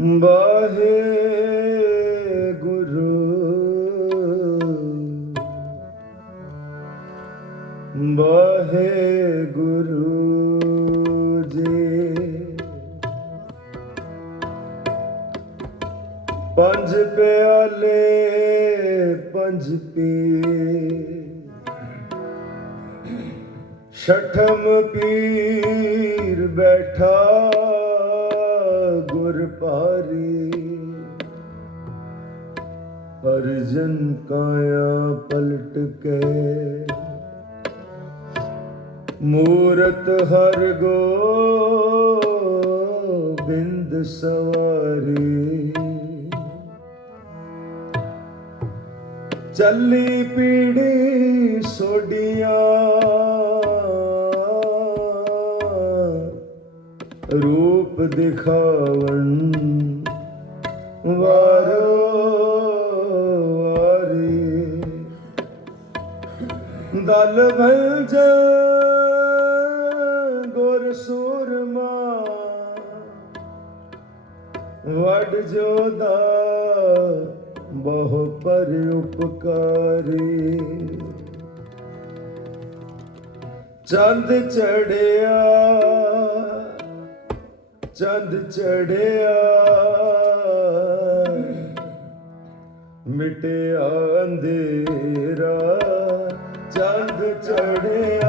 ਬਾਹੇ ਗੁਰੂ ਬਾਹੇ ਗੁਰੂ ਜੀ। ਪੰਜ ਪਿਆਲੇ ਪੰਜ ਪੀ ਛਠਮ ਪੀਰ ਬੈਠਾ। ਗੁਰ ਭਾਰੀ ਅਰਜਨ ਕਾਇਆ ਪਲਟ ਕੇ। ਮੂਰਤ ਹਰ ਗੋ ਬਿੰਦ ਸਵਾਰੀ। ਚੱਲੀ ਪੀੜੀ ਸੋਡੀਆਂ ਰੂਪ ਦਿਖਾਵਣ। ਵਾਰੋ ਵਾਰੀ। ਦਲ ਭਲ ਜ ਗੁਰ ਸੂਰਮਾ। ਵਡ ਜੋਦਾ ਬਹੁ ਪਰ ਉਪਕਾਰੀ। ਚੰਦ ਚੜਿਆ ਚੰਦ ਚੜਿਆ ਮਿਟਿਆ ਅੰਧੇਰਾ ਚੰਦ ਚੜਿਆ।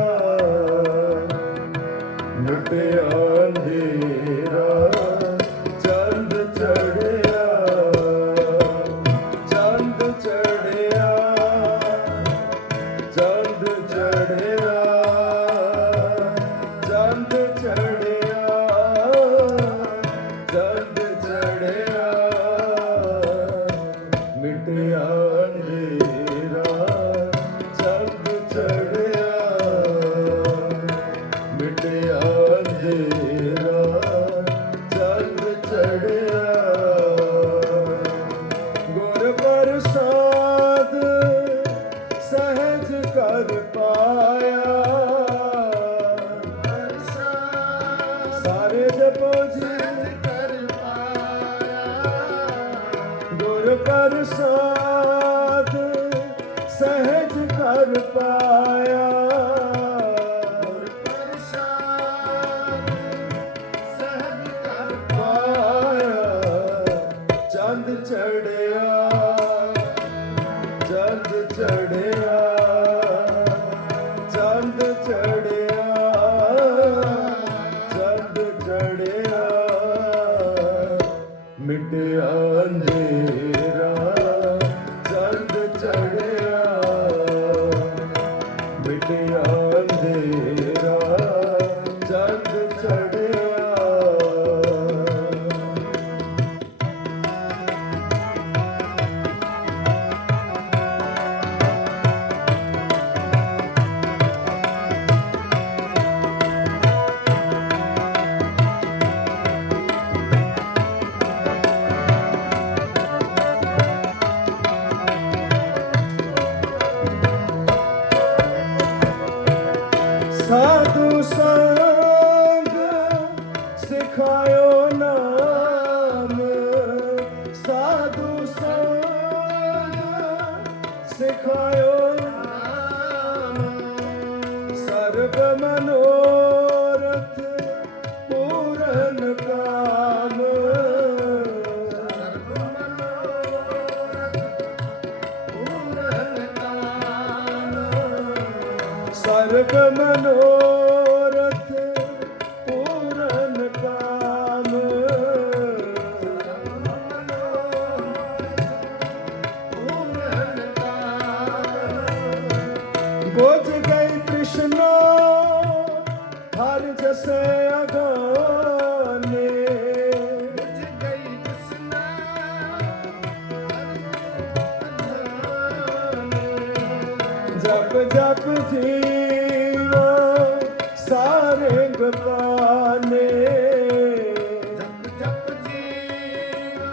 ਗੁਰ ਪ੍ਰਸਾਦ ਸਹਿਜ ਕਰ ਪਾਇਆ ਪਾਇਆ। ਚੰਦ ਚੜਿਆ ਚੰਦ ਚੜਿਆ। ਸਰਬ ਮਨੋਰਥ ਜਪ ਜਪ ਜੀਵ ਸਾਰੇ ਗਪਾਨੇ ਜਪ ਜਪ ਜੀਵ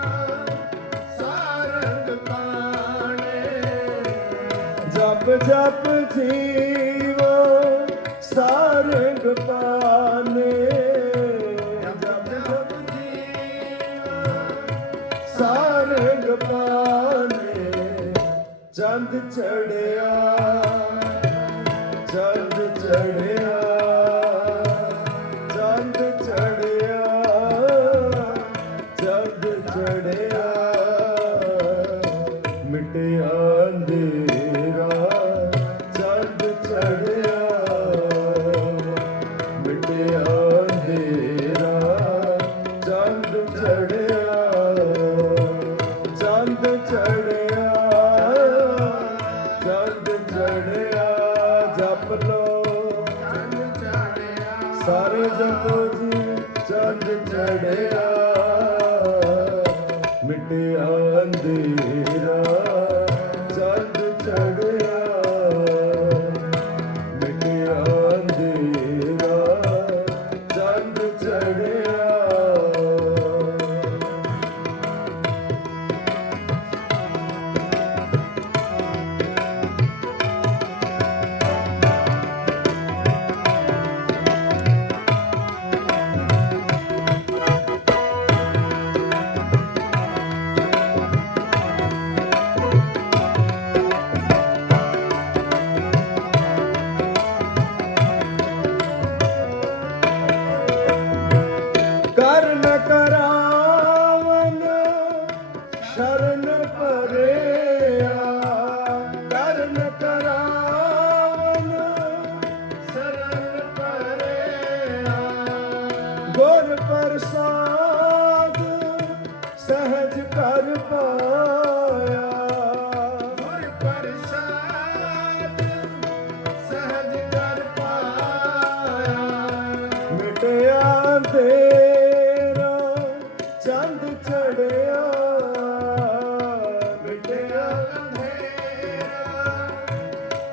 ਜਪ ਜਪ ਜੀਵ ਚੰਦ ਚੜਿਆ ਚੰਦ ਚੜਿਆ ਚੰਦ ਚੜਿਆ ਚੰਦ ਚੜਿਆ ਮਿਟਿਆ ਦੇ ਸਰਜਮ ਚੰਦ ਚੜਿਆ ਮਿਟਿਆ ਅੰਧੇਰਾ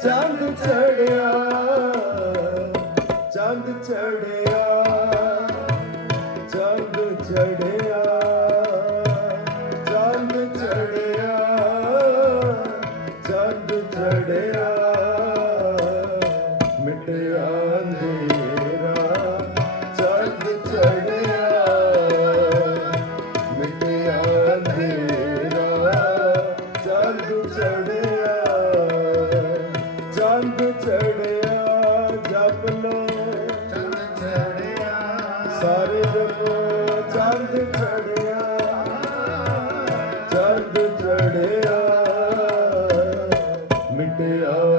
ਚੰਦ ਚੜਿਆ ਚੰਦ ਚੜਿਆ। দেয়া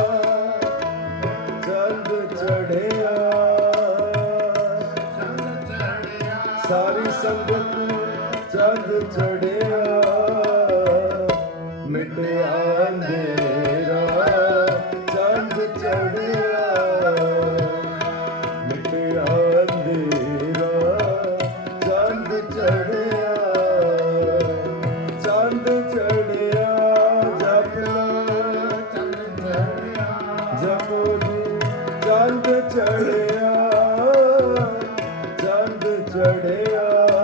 ਸੰਗ ਚੜੇ। ਚੜਿਆ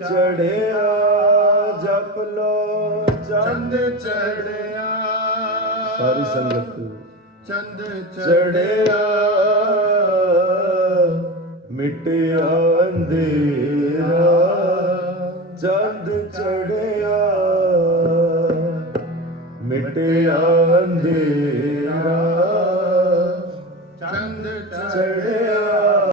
ਚੜਿਆ ਜਪ ਲੋ ਚੰਦ ਚੜਿਆ। ਸਾਰੀ ਸੰਗਤ ਚੰਦ ਚੜਿਆ ਮਿਟਿਆ ਅੰਧੇਰਾ। ਚੰਦ ਚੜਿਆ ਮਿਟਿਆ ਅੰਧੇਰਾ।